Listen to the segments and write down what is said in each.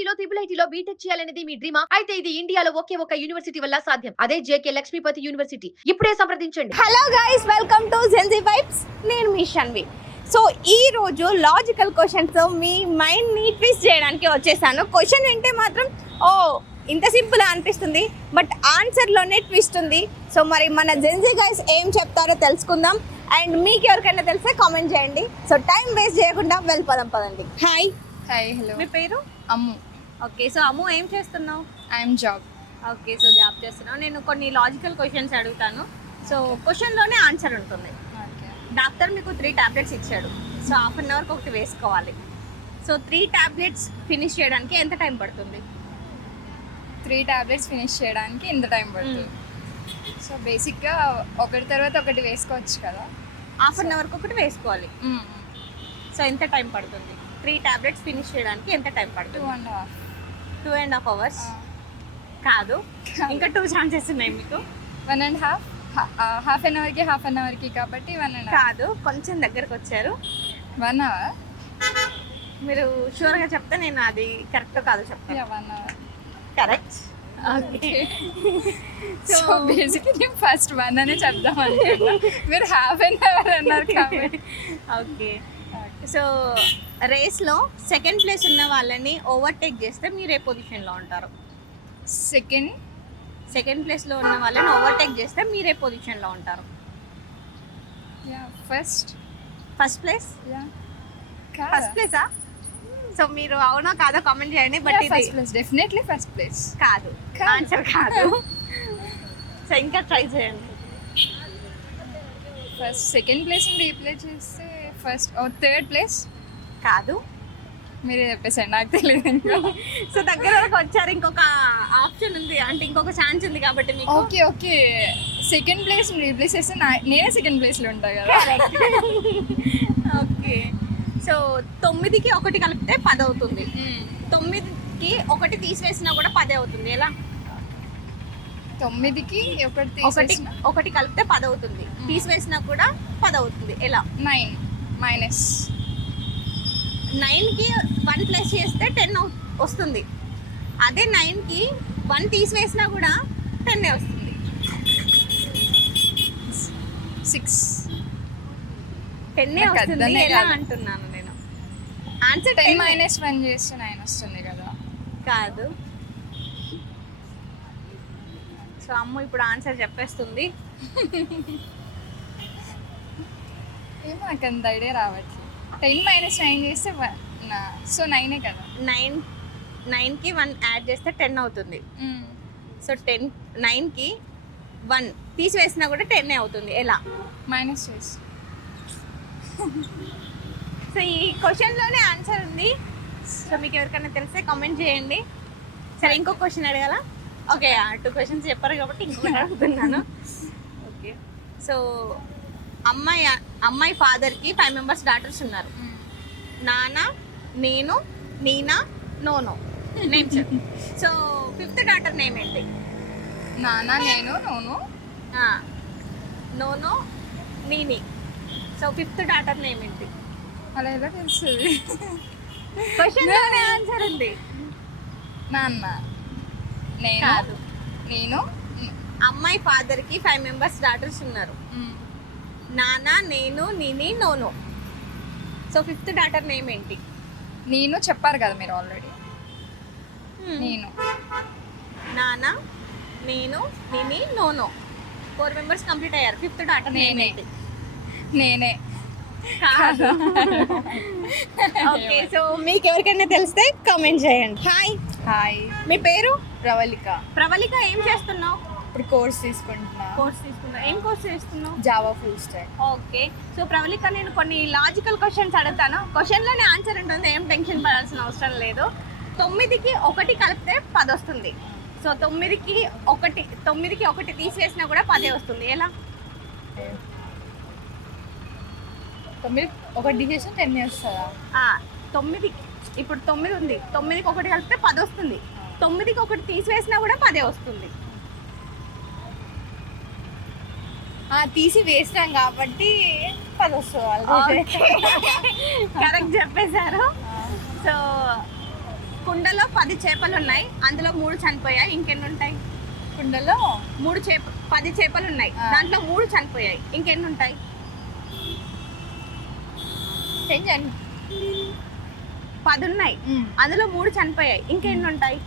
ఐఐటీలో IIITలో BTech చేయాలనేది మీ డ్రీమా? అయితే ఇది ఇండియాలో ఒకే ఒక యూనివర్సిటీ వల్ల సాధ్యం. అదే జేకే లక్ష్మీపతి యూనివర్సిటీ. ఇప్పుడే సంప్రదించండి. Hello guys, welcome to Gen Z vibes. నేను మీ షన్వి. సో ఈ రోజు లాజికల్ క్వశ్చన్తో మీ మైండ్ని ట్విస్ట్ చేయడానికి వచ్చేసాను. క్వశ్చన్ వింటే మాత్రం ఓ ఇంత సింపుల్ అనిపిస్తుంది, బట్ ఆన్సర్లోనే ట్విస్ట్ ఉంది. సో మరి మన జెన్జీ గైస్ ఏం చెప్తారో తెలుసుకుందాం. అండ్ మీకు ఎవరికైనా తెలిస్తే కామెంట్ చేయండి. సో టైం వేస్ట్ చేయకుండా వెళ్ళిపోదాం పదండి. హాయ్. Hi, hello. మీ పేరు? అమ్ము. ఓకే, సో అమ్ము ఏం చేస్తున్నావు? I'm job. Okay, so job చేస్తున్నావు. నేను కొన్ని లాజికల్ క్వశ్చన్స్ అడుగుతాను. సో క్వశ్చన్లోనే ఆన్సర్ ఉంటుంది. డాక్టర్ మీకు 3 టాబ్లెట్స్ ఇచ్చాడు. సో హాఫ్ అన్ అవర్కి ఒకటి వేసుకోవాలి. సో 3 టాబ్లెట్స్ ఫినిష్ చేయడానికి ఎంత టైం పడుతుంది? 3 టాబ్లెట్స్ ఫినిష్ చేయడానికి ఎంత టైం పడుతుంది? సో బేసిక్గా ఒకటి తర్వాత ఒకటి వేసుకోవచ్చు కదా. హాఫ్ అన్ అవర్కి ఒకటి వేసుకోవాలి. సో ఎంత టైం పడుతుంది? 3 టాబ్లెట్స్ ఫినిష్ చేయడానికి ఎంత టైం పడుతుంది? 2.5 అవర్స్. కాదు, ఇంకా 2 ఛాన్సెస్ ఉన్నాయి మీకు. 1.5. హాఫ్ అన్ అవర్కి కాబట్టి 1.5. కాదు, కొంచెం దగ్గరకు వచ్చారు. 1 అవర్. మీరు షూర్గా చెప్తే నేను అది కరెక్ట్ కాదు చెప్తాను. 1 hour correct. Okay, so basically నేను ఫస్ట్ 1 అనే చెప్దాం అనుకున్నా. మీరు హాఫ్ అన్ అవర్ అన్నారు కాబట్టి. ఓకే, సో రేస్లో సెకండ్ ప్లేస్ ఉన్న వాళ్ళని ఓవర్టేక్ చేస్తే మీరు ఏ పొజిషన్లో ఉంటారు? సెకండ్ ప్లేస్లో ఉన్న వాళ్ళని ఓవర్టేక్ చేస్తే మీరు ఏ పొజిషన్లో ఉంటారు? First place. ఫస్ట్ ప్లేసా? సో మీరు అవునో కాదో కామెంట్ చేయండి. బట్ ఇది డెఫినెట్లీ ఫస్ట్ ప్లేస్ కాదు, ఆన్సర్ కాదు. సో ఇంకా ట్రై చేయండి. సెకండ్ ప్లేస్ రీప్లేస్ చేస్తే థర్డ్ ప్లేస్ కాదు. మీరే చెప్పేసండి, నాకు తెలియదు ఇంకా. సో దగ్గర వరకు వచ్చారు. ఇంకొక ఆప్షన్ ఉంది, అంటే ఇంకొక ఛాన్స్ ఉంది కాబట్టి మీకు. ఓకే, సెకండ్ ప్లేస్ రీప్లేస్ చేస్తే నేనే సెకండ్ ప్లేస్లో ఉంటా కదా. ఓకే, సో 9కి 1 కలిపితే 10 అవుతుంది. 9కి 1 తీసివేసినా కూడా 10 అవుతుంది. ఎలా? 9కి 1 కలిపితే 10 అవుతుంది. తీసివేసినా కూడా 10 అవుతుంది. ఎలా? 9 మైనస్. 9కి 1 ప్లస్ చేస్తే 10 వస్తుంది. అదే 9కి 1 తీసివేసినా కూడా 10 వస్తుంది. 6. 10 వస్తుంది. ఎలా అంటున్నాను నేను. ఆన్సర్ 10 మైనస్ 1 చేస్తే 9 వస్తుంది కదా. కాదు. సో అమ్మ ఇప్పుడు ఆన్సర్ చెప్పేస్తుంది. ఏమో నాకు అంత ఐడియా రావట్లేదు. 10 మైనస్ 9 చేస్తే సో 9 కదా. 9కి 1 యాడ్ చేస్తే 10 అవుతుంది. సో 9కి 1 తీసివేసినా కూడా 10 అవుతుంది. ఎలా? మైనస్ చేసి. సో ఈ క్వశ్చన్లోనే ఆన్సర్ ఉంది. సో మీకు ఎవరికైనా తెలిస్తే కామెంట్ చేయండి. సరే, ఇంకో క్వశ్చన్ అడగాల? ఓకే, 2 క్వశ్చన్స్ చెప్పారు కాబట్టి ఇంకొకటి అడుగుతున్నాను. ఓకే, సో అమ్మాయి ఫాదర్కి 5 మెంబర్స్ డాటర్స్ ఉన్నారు. నాన్న, నేను, నీనా, నోనో. నేమ్ చెప్పు. సో 5th డాటర్ నేమ్ ఏంటి? నాన్న, నేను, నోను, నోనో, నీని. సో 5th డాటర్ నేమ్ ఏంటి? అలా ఎలా తెలుస్తుంది? క్వశ్చన్లోనే ఆన్సర్ ఉంది. నాన్న, నేను. కాదు. నేను. అమ్మాయి ఫాదర్కి 5 మెంబర్స్ డాటర్స్ ఉన్నారు. నాన్న, నేను, నీని, నోనో. సో 5th డాటర్ నేమ్ ఏంటి? నేను చెప్పారు కదా మీరు ఆల్రెడీ. నేను. నాన్న, నేను, నీని, నోనో. 4 మెంబర్స్ కంప్లీట్ అయ్యారు. 5th డాటర్ నేమ్ ఏంటి? నేనే. కాదు. ఓకే, సో మీకు ఎవరికైనా తెలిస్తే కామెంట్ చేయండి. హాయ్. మీ పేరు? ప్రవళిక. ఏం చేస్తున్నావు? ఇప్పుడు కోర్స్ తీసుకుంటున్నా. ఏం కోర్స్ చేస్తున్నావు? Java full stack. Okay, so Pravalika, నేను కొన్ని లాజికల్ క్వశ్చన్స్ అడుగుతాను. క్వశ్చన్లోనే ఆన్సర్ ఉంటుంది, ఏం టెన్షన్ పడాల్సిన అవసరం లేదు. 9కి 1 కలిపితే 10 వస్తుంది. సో 9కి 1 తీసివేసినా కూడా 10 వస్తుంది. ఎలా? 9 1 డివిజన్ 10 వస్తుందా? 9కి ఇప్పుడు 9 ఉంది. 9కి 1 కలిపితే 10 వస్తుంది. 9కి 1 తీసివేసినా కూడా 10 వస్తుంది. తీసి వేసినాం కాబట్టి 10 వస్తుంది. కరెక్ట్ చెప్పేశారు. సో కుండలో 10 చేపలు ఉన్నాయి, అందులో 3 చనిపోయాయి, ఇంకెన్ని ఉంటాయి? కుండలో 10 చేపలు ఉన్నాయి, దాంట్లో 3 చనిపోయాయి, ఇంకెన్ని ఉంటాయి? 10 ఉన్నాయి, అందులో 3 చనిపోయాయి, ఇంకెన్ని ఉంటాయి?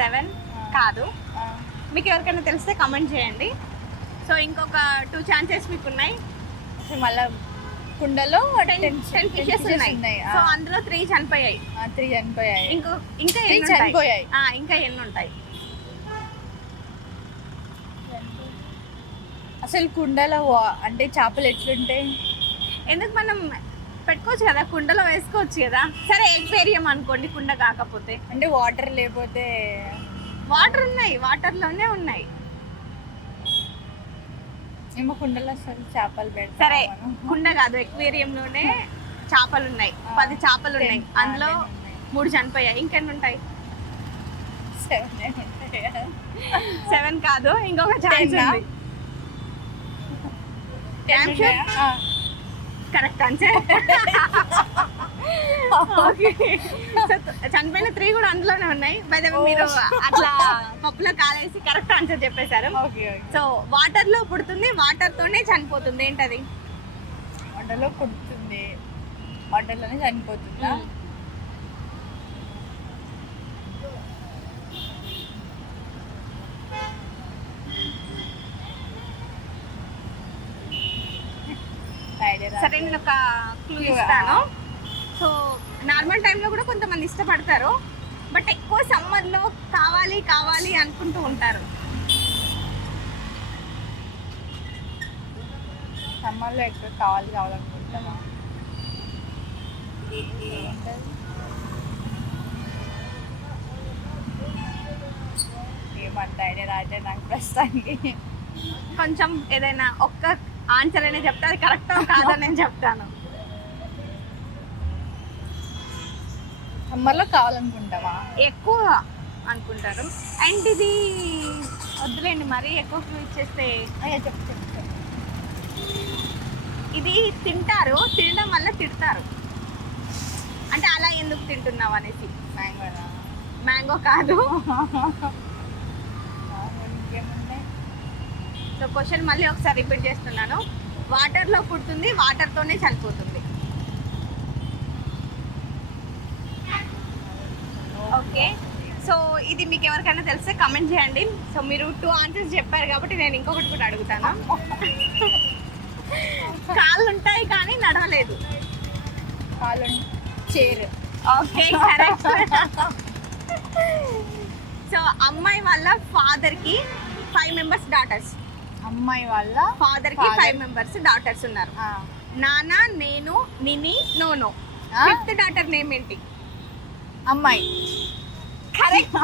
7 కాదు. మీకు ఎవరికైనా తెలిస్తే కమెంట్ చేయండి. సో ఇంకొక 2 ఛాన్సెస్ మీకు ఉన్నాయి. మళ్ళా కుండలో 10 ఫిషెస్ ఉన్నాయి, సో అందులో 3 చనిపోయాయి, 3 చనిపోయాయి, ఇంకా Three ఎన్ని చనిపోయాయి. ఉంటాయి? ఇంకా ఎన్ని ఉంటాయి? అసలు కుండలో అంటే చేపలు ఎట్లుంటాయి? ఎందుకు మనం పెట్టుకోవచ్చు కదా, కుండలో వేసుకోవచ్చు కదా. సరే ఎక్వేరియం అనుకోండి, కుండ కాకపోతే. అంటే వాటర్ లేకపోతే వాటర్ ఉన్నాయి, వాటర్లోనే ఉన్నాయి. ఏమో కుండలో అసలు చేపలు పెడతాం. సరే కుండ కాదు, ఎక్వేరియంలోనే చేపలు ఉన్నాయి, 10 చేపలు ఉన్నాయి, అందులో 3 చనిపోయాయి, ఇంకెన్ని ఉంటాయి? 7 కాదు, ఇంకొక ఛాన్స్ ఉంది. Correct answer. చనిపోయిన 3 కూడా అందులోనే ఉన్నాయి. మీరు అట్లా పప్పులో కాలేసి కరెక్ట్ ఆన్సర్ చెప్పేశారు. సో వాటర్ లో పుడుతుంది, వాటర్ తోనే చనిపోతుంది, ఏంటది? వాటర్లో పుడుతుంది, వాటర్లోనే చనిపోతుందా? సరే నేను ఒక క్లూ ఇస్తాను. సో నార్మల్ టైంలో కూడా కొంతమంది ఇష్టపడతారు, బట్ ఎక్కువ సమ్మర్లో కావాలి కావాలి అనుకుంటూ ఉంటారు. సమ్మర్లో ఎక్కువ కావాలనుకుంటామా? ఏమంత ఐడియా రాజే నాకు ప్రస్తుతానికి. కొంచెం ఏదైనా ఒక్క ఆన్సర్ అయినా చెప్తే అది కరెక్టో కాదో నేను చెప్తాను. సమ్మర్లో కావాలనుకుంటావా? ఎక్కువ అనుకుంటారు. అండ్ ఇది వద్దులేండి, మరీ ఎక్కువ క్లూ ఇచ్చేస్తే. చెప్పు. ఇది తింటారు, తినడం వల్ల తిడతారు. అంటే అలా ఎందుకు తింటున్నావు అనేసి. మ్యాంగో కాదు. సో క్వశ్చన్ మళ్ళీ ఒకసారి రిపీట్ చేస్తున్నాను. వాటర్లో పుడుతుంది, వాటర్తోనే చనిపోతుంది. ఓకే, సో ఇది మీకు ఎవరికైనా తెలిస్తే కమెంట్ చేయండి. సో మీరు 2 ఆన్సర్స్ చెప్పారు కాబట్టి నేను ఇంకొకటి కూడా అడుగుతాను. కాళ్ళు ఉంటాయి కానీ నడవలేదు. చైర్. Okay, correct. సో అమ్మాయి వాళ్ళ ఫాదర్కి 5 మెంబర్స్ డాటర్స్. అమ్మాయి వాళ్ళ ఫాదర్కి 5 మెంబర్స్ డాటర్స్ ఉన్నారు. నాన్న, నేను, నిని, నోనో. 5th డాటర్ నేమ్ ఏంటి? అమ్మాయి. కరెక్ట్.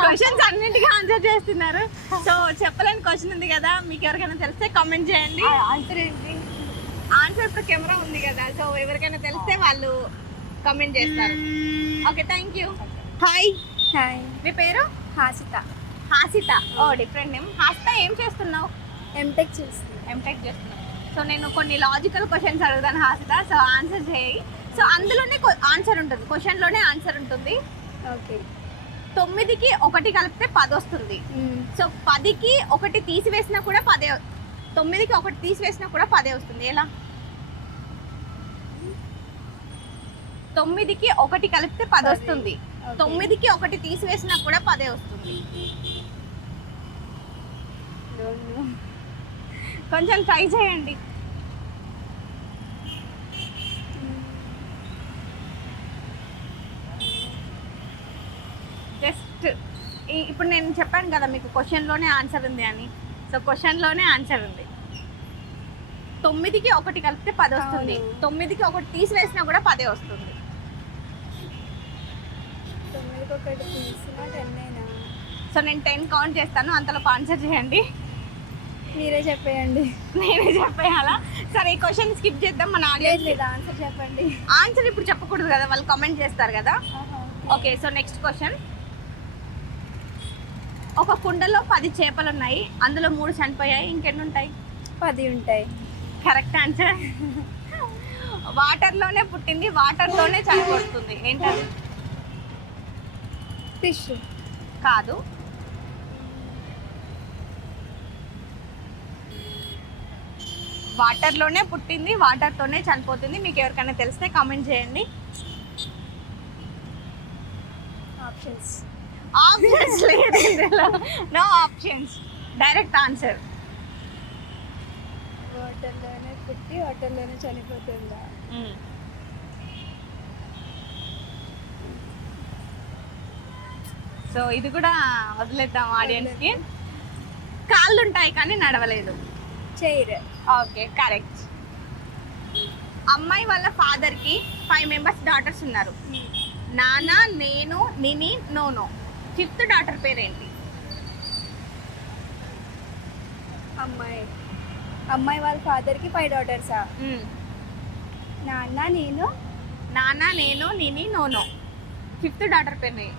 క్వశ్చన్స్ అన్నింటికి ఆన్సర్ చేస్తున్నారు. సో చెప్పలేని క్వశ్చన్ ఉంది కదా, మీకు ఎవరికైనా తెలిస్తే కామెంట్ చేయండి. ఆన్సర్ ఏంటి? ఆన్సర్ తో కెమెరా ఉంది కదా, సో ఎవరికైనా తెలిస్తే వాళ్ళు కామెంట్ చేస్తారు. Okay, thank you. హాయ్. మీ పేరు? హాసిత. హాసిత. ఓ డిఫరెంట్ నేమ్. హాసిత, ఏం చేస్తున్నావు? ఎంటెక్ చేస్తుంది. ఎంటెక్ చేస్తున్నావు. సో నేను కొన్ని లాజికల్ క్వశ్చన్స్ అడుగుతాను హాసిత, సో ఆన్సర్ చేయి. సో అందులోనే ఆన్సర్ ఉంటుంది, క్వశ్చన్లోనే ఆన్సర్ ఉంటుంది. ఓకే. 9కి 1 కలిపితే 10 వస్తుంది. సో 10కి 1 తీసివేసినా కూడా 10. 9కి 1 తీసివేసినా కూడా 10 వస్తుంది. ఎలా? 9కి 1 కలిపితే 10 వస్తుంది. 9కి 1 తీసివేసినా కూడా 10 వస్తుంది. కొంచెం ట్రై చేయండి. జస్ట్ ఇప్పుడు నేను చెప్పాను కదా మీకు క్వశ్చన్లోనే ఆన్సర్ ఉంది అని. సో క్వశ్చన్లోనే ఆన్సర్ ఉంది. 9కి 1 కలిపితే 10 వస్తుంది. 9కి 1 తీసివేసినా కూడా 10 వస్తుంది. 9కి 1 తీసినా 10 అయినా. సో నేను 10 కౌంట్ చేస్తాను, అంతలో ఆన్సర్ చేయండి. మీరే చెప్పేయండి. నేనే చెప్పేయాలా? సరే ఈ క్వశ్చన్ స్కిప్ చేద్దాం. మన ఆడియన్స్ లేదు, ఆన్సర్ చెప్పండి. ఆన్సర్ ఇప్పుడు చెప్పకూడదు కదా, వాళ్ళు కామెంట్ చేస్తారు కదా. Okay, so next question. ఒక కుండలో 10 చేపలు ఉన్నాయి, అందులో 3 చనిపోయాయి, ఇంకెన్ని ఉంటాయి? 10 ఉంటాయి. Correct answer. వాటర్లోనే పుట్టింది, వాటర్తోనే చనిపోతుంది. ఏంటది? ఫిష్. కాదు. వాటర్లోనే పుట్టింది, వాటర్తోనే చనిపోతుంది. మీకు ఎవరికైనా తెలిస్తే కామెంట్ చేయండి. ఆప్షన్స్. ఆప్షన్స్ లేదు ఇందులో. No options, direct answer. వాటర్లోనే పుట్టి వాటర్లోనే చనిపోతుందా? సో ఇది కూడా వదిలేద్దాం ఆడియన్స్కి. కాళ్ళు ఉంటాయి కానీ నడవలేదు. చైర్. Okay, correct. అమ్మాయి వాళ్ళ ఫాదర్కి 5 మెంబర్స్ డాటర్స్ ఉన్నారు. నాన్న, నేను, నిని, నోనో. 5th డాటర్ పేరేంటి? అమ్మాయి వాళ్ళ ఫాదర్కి 5 డాటర్సా? నాన్న, నేను, నిని, నోనో. 5th డాటర్ పేరు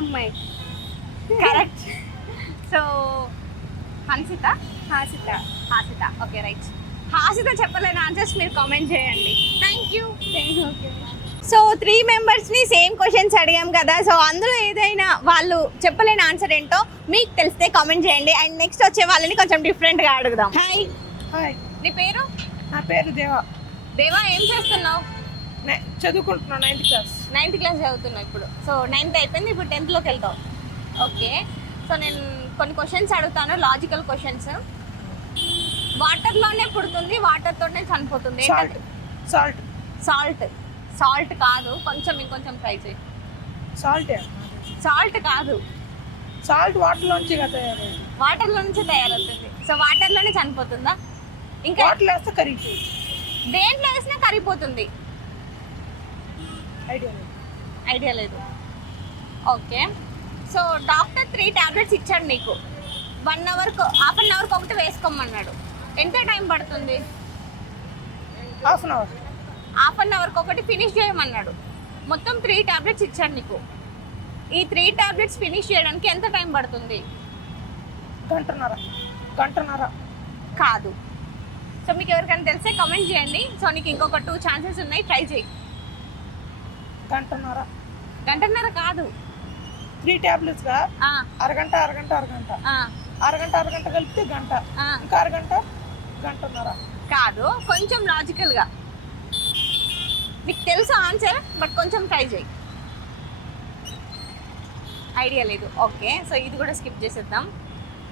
అమ్మాయి. Correct. So Hansitha, Hasitha. Hasitha. Okay, right. Hasitha చెప్పలేని ఆన్సర్స్ మీరు కామెంట్ చేయండి. Thank you. ఓకే. సో 3 మెంబర్స్ని సేమ్ క్వశ్చన్స్ అడిగాం కదా. సో అందులో ఏదైనా వాళ్ళు చెప్పలేని ఆన్సర్ ఏంటో మీకు తెలిస్తే కామెంట్ చేయండి. అండ్ నెక్స్ట్ వచ్చే వాళ్ళని కొంచెం డిఫరెంట్గా అడుగుదాం. హాయ్. హాయ్, నీ పేరు? నా పేరు దేవా. దేవా, ఏం చేస్తున్నావు? చదువుకుంటున్నా 9th క్లాస్. 9th క్లాస్ చదువుతున్నావు ఇప్పుడు. సో 9th అయిపోయింది, ఇప్పుడు 10thలోకి వెళ్తావు. ఓకే. సో నేను కొన్ని క్వశ్చన్స్ అడుగుతాను, లాజికల్ క్వశ్చన్స్. వాటర్లోనే పుడుతుంది, వాటర్తోనే చనిపోతుంది. సాల్ట్. సాల్ట్. సాల్ట్. సాల్ట్ కాదు, కొంచెం ఇంకొంచెం ట్రై చేయి. సాల్టే. సాల్ట్ కాదు. సాల్ట్ వాటర్లోంచి కదా తయారయ్యేది. వాటర్లో నుంచి తయారవుతుంది. సో వాటర్లోనే చనిపోతుందా? ఇంకా వాటర్ వేస్తే కరిగిపోయింది. దేంట్లో వేసినా కరిగిపోతుంది. ఐడియా లేదు. ఐడియా లేదు. ఓకే. సో డాక్టర్ 3 టాబ్లెట్స్ ఇచ్చాడు నీకు. 1 అవర్కు, హాఫ్ అన్ అవర్కి ఒకటి వేసుకోమన్నాడు. ఎంత టైం పడుతుంది? Half an hour. Half an అవర్కి ఒకటి ఫినిష్ చేయమన్నాడు. మొత్తం 3 టాబ్లెట్స్ ఇచ్చాడు నీకు. ఈ 3 టాబ్లెట్స్ ఫినిష్ చేయడానికి ఎంత టైం పడుతుంది? గంటన్నర. కాదు. సో మీకు ఎవరికైనా తెలిస్తే కామెంట్ చేయండి. సో నీకు ఇంకొక 2 ఛాన్సెస్ ఉన్నాయి, ట్రై చేయి. గంటన్నర కాదు. 3 టాబ్లెట్స్ గా ఆ, అరగంట ఆ, అరగంట కలిపితే గంట. ఆ. ఇంకా అరగంట, గంటన్నర. కాదు, కొంచెం లాజికల్గా. నీకు తెలుసు ఆన్సర్, బట్ కొంచెం ట్రై చేయి. ఐడియా లేదు. ఓకే. సో ఇది కూడా స్కిప్ చేసేద్దాం.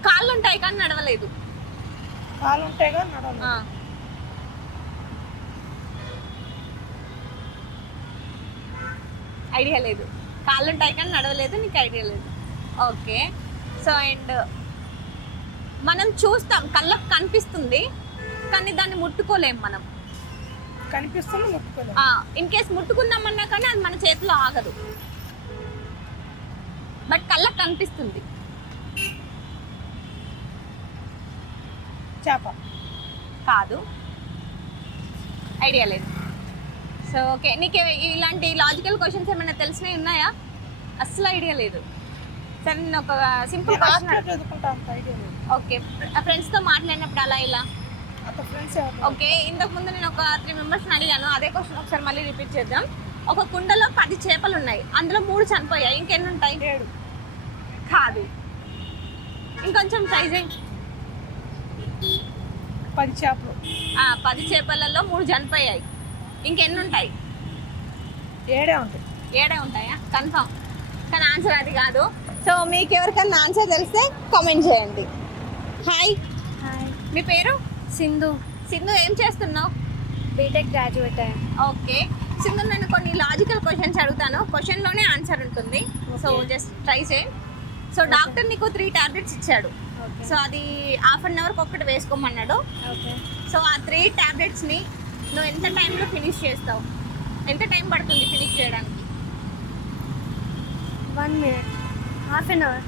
కాళ్ళు ఉంటాయి కానీ నడవలేదు. కాలు ఉంటాయిగా నడవలేదు. ఆ. ఐడియా లేదు. కాళ్ళు ఉంటాయి కానీ నడవలేదు, నీకు ఐడియా లేదు. ఓకే. సో అండ్ మనం చూస్తాం, కళ్ళకు కనిపిస్తుంది కానీ దాన్ని ముట్టుకోలేం మనం. కనిపిస్తుంది, ముట్టుకోలేదు. ఇన్ కేస్ ముట్టుకున్నామన్నా కానీ అది మన చేతిలో ఆగదు, బట్ కళ్ళకు కనిపిస్తుంది. చేప. కాదు. ఐడియా లేదు. సో ఓకే, నీకు ఇలాంటి లాజికల్ క్వశ్చన్స్ ఏమైనా తెలిసినవి ఉన్నాయా? అస్సలు ఐడియా లేదు. సరే, నేను ఒక సింపుల్ క్వశ్చన్. చదువుకుంటా, అంత ఐడియా లేదు. ఓకే. ఫ్రెండ్స్తో మాట్లాడినప్పుడు అలా ఇలా. అంత ఫ్రెండ్స్ ఎవరు? ఓకే. ఇంతకు ముందు నేను ఒక 3 మెంబర్స్ని అడిగాను. అదే క్వశ్చన్ ఒకసారి మళ్ళీ రిపీట్ చేద్దాం. ఒక కుండలో 10 చేపలు ఉన్నాయి, అందులో 3 చనిపోయాయి, ఇంకెన్ని ఉంటాయి? 7. కాదు, ఇంకొంచెం ట్రై చేయి. 10 చేపలు. 10 చేపలలో 3 చనిపోయాయి, ఇంకెన్ని ఉంటాయి? 7 ఉంటాయి. 7 ఉంటాయా? కన్ఫర్మ్. కానీ ఆన్సర్ అది కాదు. సో మీకు ఎవరికైనా ఆన్సర్ తెలిస్తే కామెంట్ చేయండి. హాయ్. మీ పేరు? సింధు. సింధు, ఏం చేస్తున్నావు? BTech graduate. ఓకే. సింధు, నేను కొన్ని లాజికల్ క్వశ్చన్స్ అడుగుతాను, క్వశ్చన్లోనే ఆన్సర్ ఉంటుంది. సో జస్ట్ ట్రై చేయి. సో డాక్టర్ నీకు 3 టాబ్లెట్స్ ఇచ్చాడు. సో అది హాఫ్ అన్ అవర్కి ఒకటి వేసుకోమన్నాడు. ఓకే. సో ఆ 3 టాబ్లెట్స్ని నువ్వు ఎంత టైంలో ఫినిష్ చేస్తావు? ఎంత టైం పడుతుంది ఫినిష్ చేయడానికి? 1 minute. Half an hour.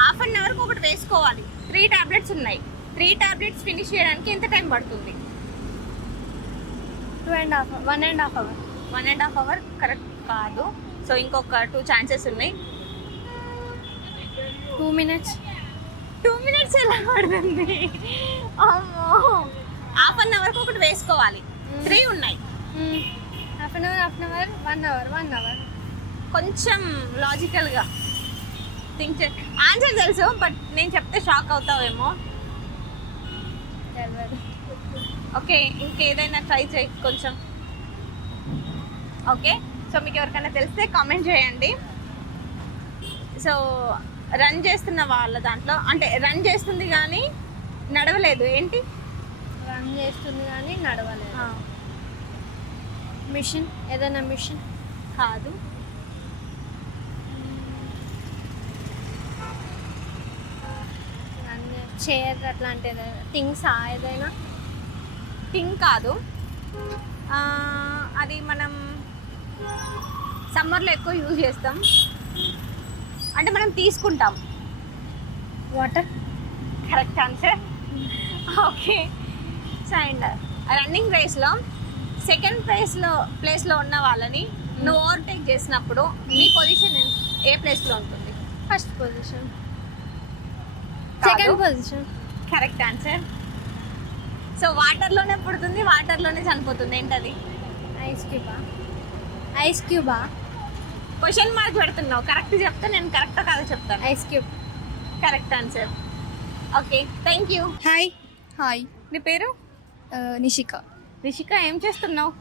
Half an అవర్కి ఒకటి వేసుకోవాలి. 3 టాబ్లెట్స్ ఉన్నాయి. 3 టాబ్లెట్స్ ఫినిష్ చేయడానికి ఎంత టైం పడుతుంది? 1.5 hour. 1.5 hour కరెక్ట్ కాదు. సో ఇంకొక 2 ఛాన్సెస్ ఉన్నాయి. 2 minutes. 2 minutes ఎలా పడుతుంది? అమ్మో, హాఫ్ అన్ అవర్కి ఒకటి వేసుకోవాలి. 3 ఉన్నాయి. Half an hour, 1 hour. కొంచెం లాజికల్గా థింక్ ఆన్సర్ తెలుసు, బట్ నేను చెప్తే షాక్ అవుతావేమో. తెలియదు. ఓకే, ఇంకేదైనా ట్రై చేయి కొంచెం. ఓకే, సో మీకు ఎవరికైనా తెలిస్తే కామెంట్ చేయండి. సో రన్ చేస్తున్న వాళ్ళ దాంట్లో, అంటే రన్ చేస్తుంది కానీ నడవలేదు ఏంటి? రన్ చేస్తుంది కానీ నడవలేదు. మిషన్, ఏదైనా మిషన్. కాదు. చైర్ అట్లాంటి థింగ్స్ ఏదైనా. థింగ్ కాదు. అది మనం సమ్మర్లో ఎక్కువ యూజ్ చేస్తాం, అంటే మనం తీసుకుంటాం. Water. Correct answer. Okay, so and running రేస్లో సెకండ్ ప్లేస్లో ఉన్న వాళ్ళని నువ్వు ఓవర్టేక్ చేసినప్పుడు నీ పొజిషన్ ఏ ప్లేస్లో ఉంటుంది? First position. కాదు. Second position. Correct answer. So వాటర్లోనే పుడుతుంది, వాటర్లోనే చనిపోతుంది. ఏంటది? ఐస్ క్యూబా. క్వశ్చన్ మార్క్ పెడుతున్నావు. కరెక్ట్ చెప్తే నేను కరెక్ట్ కాదు చెప్తాను. Ice cube. Correct answer. Okay, thank you. Hi నీ పేరు? నిషిక. రిషిక, ఏం చేస్తున్నావు?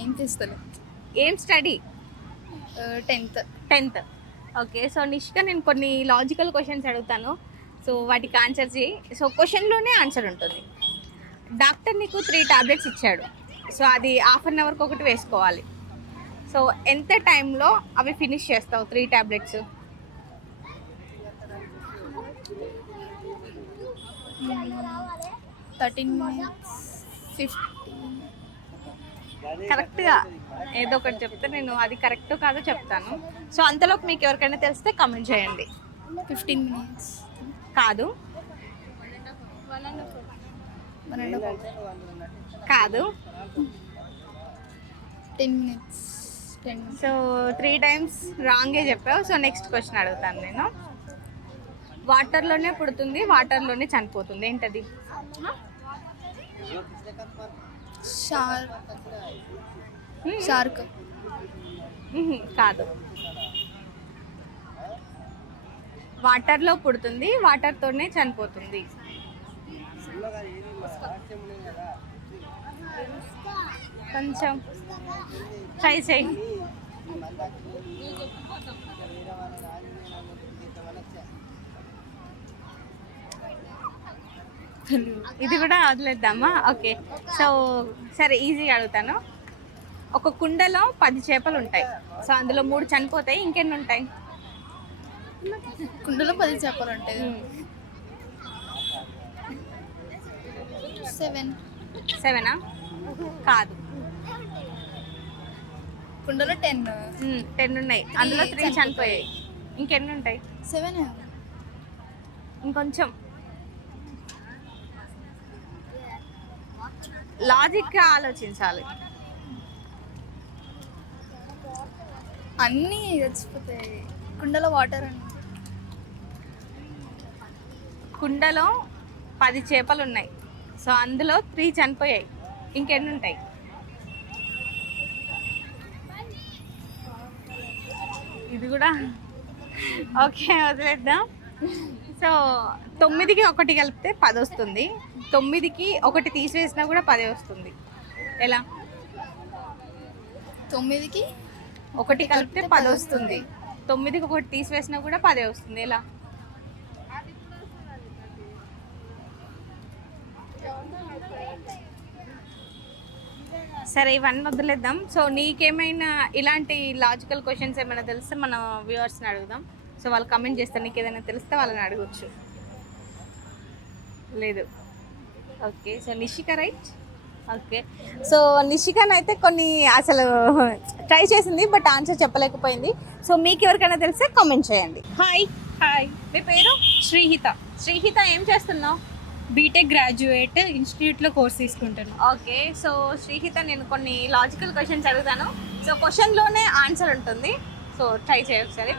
ఏం చేస్తాను? ఏం study? 10th. Okay, so Nishika, నేను కొన్ని లాజికల్ క్వశ్చన్స్ అడుగుతాను, సో వాటికి ఆన్సర్ చేయి. సో క్వశ్చన్లోనే ఆన్సర్ ఉంటుంది. డాక్టర్ నీకు 3 టాబ్లెట్స్ ఇచ్చాడు, సో అది హాఫ్ అన్ అవర్కి ఒకటి వేసుకోవాలి. సో ఎంత టైంలో అవి ఫినిష్ చేస్తావు 3 టాబ్లెట్స్? 13 minutes 15. కరెక్ట్గా ఏదో ఒకటి చెప్తే నేను అది కరెక్ట్ కాదో చెప్తాను. సో అంతలోపు మీకు ఎవరికైనా తెలిస్తే కామెంట్ చేయండి. 15 minutes. కాదు. 1.5. కాదు. 10 minutes. 10. సో 3 times రాంగే చెప్పావు. సో నెక్స్ట్ క్వశ్చన్ అడుగుతాను నేను. వాటర్లోనే పుడుతుంది, వాటర్లోనే చనిపోతుంది. ఏంటది? షార్క్. కాదు. వాటర్లో పుడుతుంది, వాటర్తోనే చనిపోతుంది. కొంచెం ట్రై చేయి. ఇది కూడా వదిలేద్దామా? ఓకే, సో సరే, ఈజీగా అడుగుతాను. ఒక కుండలో 10 చేపలు ఉంటాయి, సో అందులో 3 చనిపోతాయి, ఇంకెన్ని ఉంటాయి? కుండలో 10 చేపలు ఉంటాయి. 7. కాదు. కుండలో 10. 10 ఉన్నాయి, అందులో 3 చనిపోయాయి, ఇంకెన్ని ఉంటాయి? 7. ఇంకొంచెం లాజిక్గా ఆలోచించాలి. అన్నీ చచ్చిపోతాయి. కుండలో వాటర్ అని. కుండలో 10 చేపలు ఉన్నాయి, సో అందులో 3 చనిపోయాయి, ఇంకెన్ని ఉంటాయి? ఇది కూడా ఓకే, వదిలేద్దాం. సో 9కి 1 కలిపితే 10 వస్తుంది, 9కి 1 తీసివేసినా కూడా 10 వస్తుంది. ఎలా? 9కి 1 కలిపితే 10 వస్తుంది, 9కి 1 తీసివేసినా కూడా 10 వస్తుంది. ఎలా? సరే, ఇవన్నీ వదిలేద్దాం. సో నీకేమైనా ఇలాంటి లాజికల్ క్వశ్చన్స్ ఏమైనా తెలిస్తే మన వ్యూవర్స్ని అడుగుదాం. సో వాళ్ళు కమెంట్ చేస్తారు, నీకు ఏదైనా తెలిస్తే వాళ్ళని అడగచ్చు. లేదు. Okay, so Nishika right. Okay, so నిషికనైతే కొన్ని అసలు ట్రై చేసింది, బట్ ఆన్సర్ చెప్పలేకపోయింది. సో మీకు ఎవరికైనా తెలిస్తే కామెంట్ చేయండి. హాయ్. మీ పేరు? శ్రీహిత, ఏం చేస్తున్నావు? బీటెక్ గ్రాడ్యుయేట్, ఇన్స్టిట్యూట్లో కోర్స్ తీసుకుంటాను. ఓకే, సో శ్రీహిత, నేను కొన్ని లాజికల్ క్వశ్చన్స్ అడుగుతాను. సో క్వశ్చన్లోనే ఆన్సర్ ఉంటుంది, సో ట్రై చేయ ఒకసారి.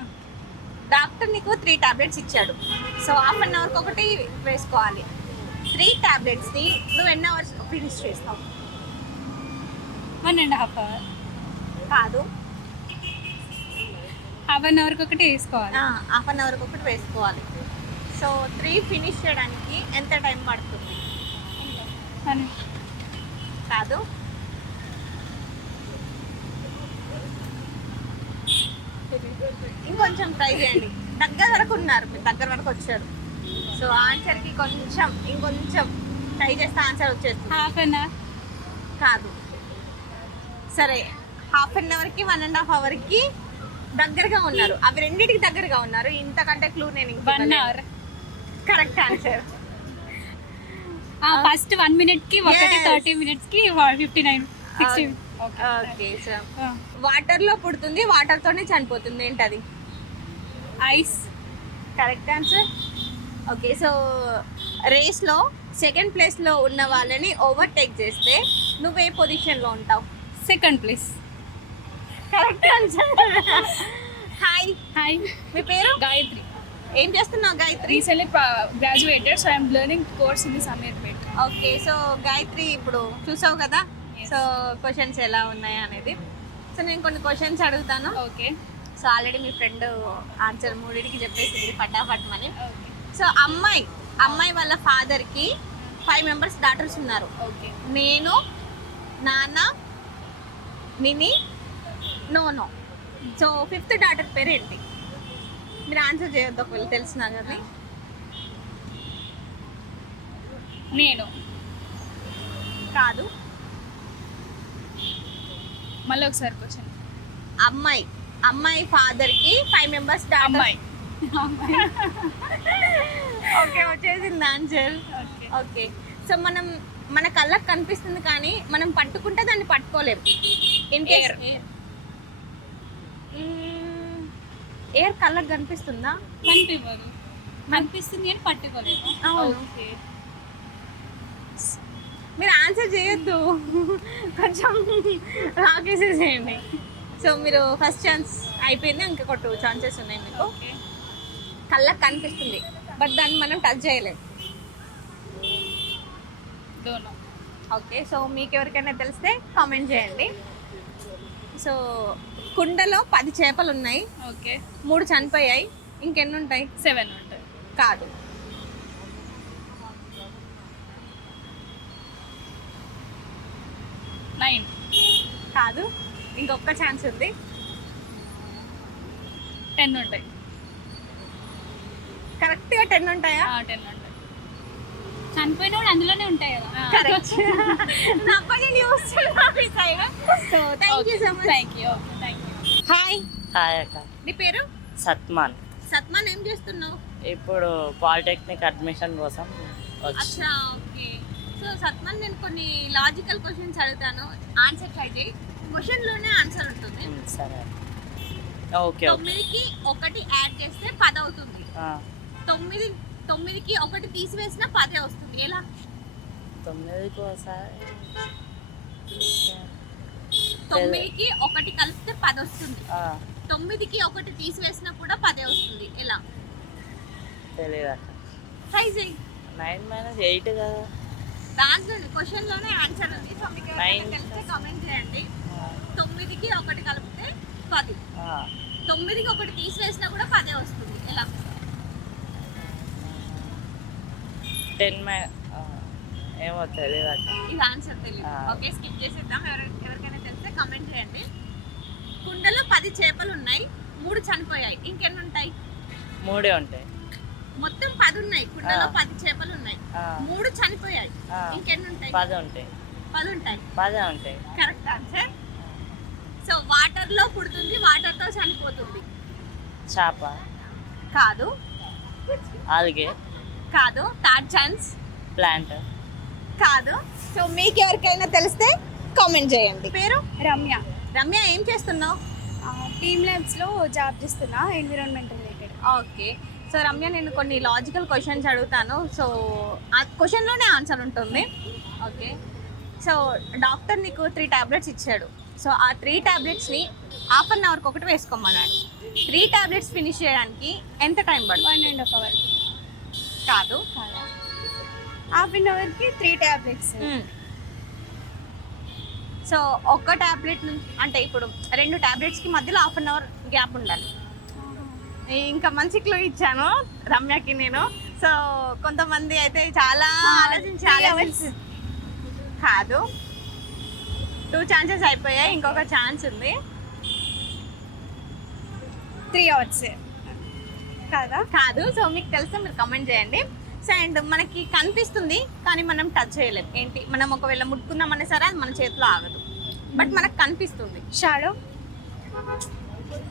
డాక్టర్ నీకు 3 టాబ్లెట్స్ ఇచ్చాడు. సో హాఫ్ అన్ అవర్కి ఒకటి వేసుకోవాలి. 3 టాబ్లెట్స్ని నువ్వు ఎన్ని అవర్స్ ఫినిష్ చేస్తావు? 1.5 hour. కాదు, హాఫ్ అన్ అవర్కి ఒకటి వేసుకోవాలి. హాఫ్ అన్ అవర్కి ఒకటి వేసుకోవాలి. సో 3 ఫినిష్ చేయడానికి ఎంత టైం పడుతుంది? కాదు, ఇంకొంచెం ట్రై చేయండి. దగ్గర వరకు ఉన్నారు, మీరు దగ్గర వరకు వచ్చారు. సో ఆన్సర్కి ఇంకొంచెం ట్రై చేస్తే ఆన్సర్ వచ్చేస్తుంది. Half an hour. కాదు, సరే హాఫ్ అన్ అవర్కి 1.5 అవర్కి దగ్గరగా ఉన్నారు. అవి రెండింటికి దగ్గరగా ఉన్నారు. ఇంతకంటే క్లూ నేను 1 hour. Correct answer. First 1 minute ఒకటి, 30 minutesకి 59, 60. Okay sir. వాటర్లో పుడుతుంది, వాటర్తోనే చనిపోతుంది, ఏంటది? Ice. Correct answer. Okay, so రేస్లో సెకండ్ ప్లేస్లో ఉన్న వాళ్ళని ఓవర్టేక్ చేస్తే నువ్వే పొజిషన్లో ఉంటావు? Second place. Correct answer. Hi, hi, మీ పేరు? Gayatri. ఏం చేస్తున్నావు Gayatri? Recently graduated, so I am learning course in the Samirpet. Okay, so Gayatri ఇప్పుడు చూసావు కదా, సో క్వశ్చన్స్ ఎలా ఉన్నాయి అనేది. సో నేను కొన్ని క్వశ్చన్స్ అడుగుతాను. ఓకే. సో ఆల్రెడీ మీ ఫ్రెండ్ ఆన్సర్ 3కి చెప్పేసింది ఫటాఫట్ అని. సో అమ్మాయి వాళ్ళ ఫాదర్కి 5 members డాటర్స్ ఉన్నారు. ఓకే. నేను, నాన్న, నిని, నోనో. సో 5th డాటర్ పేరు ఏంటి? మీరు ఆన్సర్ చేయొద్దు ఒకవేళ తెలిసినా కానీ. నేను. కాదు, మళ్ళీ ఒకసారి క్వశ్చన్. అమ్మాయి ఫాదర్కి 5 members డాటర్. ఓకే, వచ్చేసింది ఆన్సర్. ఓకే, సో మన కళ్ళకు కనిపిస్తుంది కానీ మనం పట్టుకుంటే దాన్ని పట్టుకోలేము. ఇన్ కేస్ ఎయిర్ కళ్ళకు కనిపిస్తుందా? కనిపిస్తుంది అని పట్టుకోలేదు. అవును. ఓకే. మీరు ఆన్సర్ చేయొద్దు, కొంచెం రాకేసేసేయండి. సో మీరు ఫస్ట్ ఛాన్స్ అయిపోయింది, ఇంకొక 2 chances ఉన్నాయి మీకు. ఓకే. కళ్ళకు కనిపిస్తుంది బట్ దాన్ని మనం టచ్ చేయలేము. Don't know. ఓకే, సో మీకు ఎవరికైనా తెలిస్తే కామెంట్ చేయండి. సో కుండలో 10 చేపలు ఉన్నాయి, ఓకే. 3 చనిపోయాయి, ఇంకెన్ని ఉంటాయి? 7 ఉంటాయి. కాదు, 9. కాదు, ఇంకొక ఛాన్స్ ఉంది. 10 ఉంటాయి. కరెక్ట్గా 10 ఉంటాయా? 10 ఉంటాయి. చనిపోయిన వాళ్ళు అందులోనే ఉంటాయి కదా. కరెక్ట్. నవ్వని news so thank you so much. Thank you. Okay, thank you. Hi, hi అక్క. నీ పేరు? సత్మాన్. సత్మాన్, ఏం చేస్తున్నావు? ఇప్పుడు పాలిటెక్నిక్ అడ్మిషన్ కోసం వచ్చి అచ్చా, ఓకే. సో సత్మాన్, నేను కొన్ని లాజికల్ క్వశ్చన్స్ అడుగుతాను, ఆన్సర్ ట్రై చేయి. క్వశ్చన్లోనే ఆన్సర్ ఉంటుంది. సరే ఓకే. 9కి 1 యాడ్ చేస్తే 10 అవుతుంది. 9కి 1 తీసివేసినా 10 వస్తుంది. ఎలా? 9కి ఒకసారి 9కి 1 కలిపితే 10 వస్తుంది. 9కి 1 తీసివేసినా కూడా 10 వస్తుంది. ఎలా? తెలియదు అక్క. ట్రై చేయి. 9 - 8 కదా. దాంట్లో క్వశ్చన్లోనే ఆన్సర్ ఉంది. సో మీకు ఎవరికైనా 9 తెలిస్తే కామెంట్ చేయండి. 9కి 1 కలిపితే 10, 9కి 1 తీసివేసినా కూడా 10 వస్తుంది. ఎలా? 10 ఏమో తెలియదు అక్క. ఇది ఆన్సర్ తెలియదు. ఓకే, స్కిప్ చేసేద్దాం. ఎవరికైనా తెలిస్తే కామెంట్ చేయండి. కుండలో 10 చేపలు ఉన్నాయి, 3 చనిపోయాయి, ఇంకెన్ని ఉంటాయి? 3 ఉంటాయి. మొత్తం 10 ఉన్నాయి, కుండలో 10 చేపలు ఉన్నాయి, 3 చనిపోయాయి, ఇంకెన్ని ఉంటాయి? 10 ఉంటాయి. 10 ఉంటాయి. 10 ఉంటాయి. Correct answer. సో వాటర్ లో పుడుతుంది, వాటర్ తో చనిపోతుంది. చేప. కాదు, ఆల్గే. కాదు. Third chance. ప్లాంట్. కాదు. సో మీకు ఎవరికైనా తెలిస్తే కామెంట్ చేయండి. పేరు? రమ్య. రమ్య, ఏం చేస్తున్నావు? టీమ్ ల్యాబ్స్లో జాబ్ చేస్తున్నా, environment related. Okay, so Ramya, నేను కొన్ని లాజికల్ క్వశ్చన్స్ అడుగుతాను. సో ఆ క్వశ్చన్లోనే ఆన్సర్ ఉంటుంది. ఓకే, సో డాక్టర్ నీకు 3 టాబ్లెట్స్ ఇచ్చాడు. సో ఆ 3 టాబ్లెట్స్ని హాఫ్ అన్ అవర్కి ఒకటి వేసుకోమన్నాడు. 3 టాబ్లెట్స్ ఫినిష్ చేయడానికి ఎంత టైం పడుతుంది? 1.5 hour. కాదు. హాఫ్ అన్ అవర్కి 3 టాబ్లెట్స్. సో ఒక్క టాబ్లెట్ అంటే ఇప్పుడు 2 టాబ్లెట్స్కి మధ్యలో హాఫ్ అన్ అవర్ గ్యాప్ ఉండాలి. ఇంకా మంచి క్లూ ఇచ్చాను రమ్యకి నేను. సో కొంతమంది అయితే చాలా ఆలోచించి కాదు, 2 ఛాన్సెస్ అయిపోయాయి, ఇంకొక ఛాన్స్ ఉంది. 3 hours కాదా? కాదు. సో మీకు తెలిస్తే మీరు కమెంట్ చేయండి. సో అండ్ మనకి కనిపిస్తుంది కానీ మనం టచ్ చేయలేం. ఏంటి, మనం ఒకవేళ ముట్టుకుందామనే సరే అది మన చేతిలో ఆగదు, బట్ మనకు కనిపిస్తుంది. షాడో.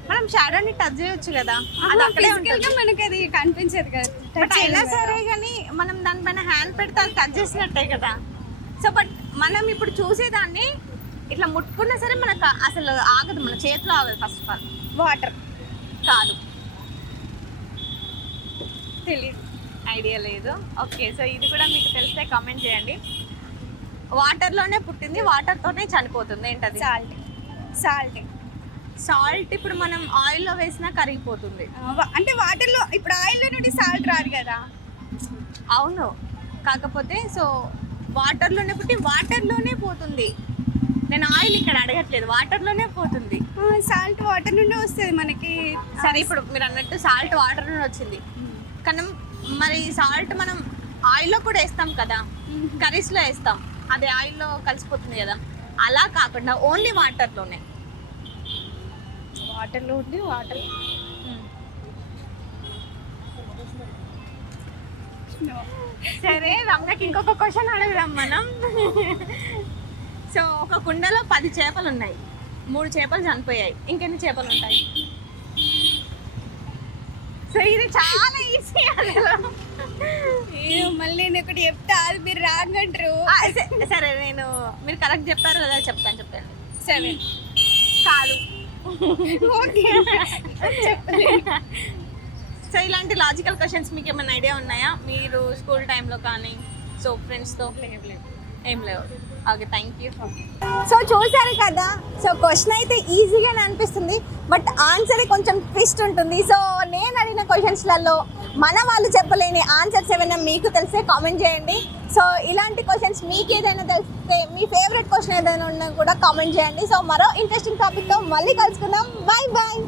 మనం షాడోని టచ్ చేయొచ్చు కదా, అది అక్కడే ఉంటుంది. మనకి అది కనిపించదు కదా, బట్ అయినా సరే కానీ మనం దానిపైన హ్యాండ్ పెడితే అది టచ్ చేసినట్టే కదా. సో బట్ మనం ఇప్పుడు చూసేదాన్ని ఇట్లా ముట్టుకున్నా సరే మనకు అసలు ఆగదు, మన చేతిలో ఆగదు. First of all water. కాదు, తెలియదు, ఐడియా లేదు. ఓకే, సో ఇది కూడా మీకు తెలిస్తే కామెంట్ చేయండి. వాటర్లోనే పుట్టింది, వాటర్తోనే చనిపోతుంది. ఏంటది? సాల్ట్. సాల్ట్ సాల్ట్ ఇప్పుడు మనం ఆయిల్లో వేసినా కరిగిపోతుంది. అంటే వాటర్లో, ఇప్పుడు ఆయిల్లో నుండి సాల్ట్ రాదు కదా. అవును, కాకపోతే సో వాటర్లోనే పుట్టి వాటర్లోనే పోతుంది. నేను ఆయిల్ ఇక్కడ అడగట్లేదు, వాటర్లోనే పోతుంది. సాల్ట్ వాటర్ నుండి వస్తుంది మనకి. సరే, ఇప్పుడు మీరు అన్నట్టు సాల్ట్ వాటర్ నుండి వచ్చింది, కానీ మరి సాల్ట్ మనం ఆయిల్లో కూడా వేస్తాం కదా, కర్రీస్లో వేస్తాం, అది ఆయిల్లో కలిసిపోతుంది కదా. అలా కాకుండా ఓన్లీ వాటర్లోనే. వాటర్లో ఉండి వాటర్. సరే, రమ్యకి ఇంకొక క్వశ్చన్ అడుగుదాం మనం. సో ఒక కుండలో 10 చేపలు ఉన్నాయి, 3 చేపలు చనిపోయాయి, ఇంకెన్ని చేపలు ఉంటాయి? సో ఇది చాలా ఈజీ. మళ్ళీ నేను ఒకటి చెప్తా, అది మీరు రాగంటారు. సరే, నేను మీరు కరెక్ట్ చెప్పారు కదా, చెప్పండి. 7. కాదు. ఓకే, సో ఇలాంటి లాజికల్ క్వశ్చన్స్ మీకు ఏమైనా ఐడియా ఉన్నాయా మీరు స్కూల్ టైంలో కానీ? సో ఫ్రెండ్స్తో ఏం లేవు. Okay, thank you. సో చూసారు కదా, సో క్వశ్చన్ అయితే ఈజీగానే అనిపిస్తుంది, బట్ ఆన్సర్ కొంచెం ట్విస్ట్ ఉంటుంది. సో నేను అడిగిన క్వశ్చన్స్లలో మన వాళ్ళు చెప్పలేని ఆన్సర్స్ ఏమైనా మీకు తెలిస్తే కామెంట్ చేయండి. సో ఇలాంటి క్వశ్చన్స్ మీకు ఏదైనా తెలిస్తే, మీ ఫేవరెట్ క్వశ్చన్ ఏదైనా ఉన్నా కూడా కామెంట్ చేయండి. సో మరో ఇంట్రెస్టింగ్ టాపిక్తో మళ్ళీ కలుసుకుందాం. Bye bye.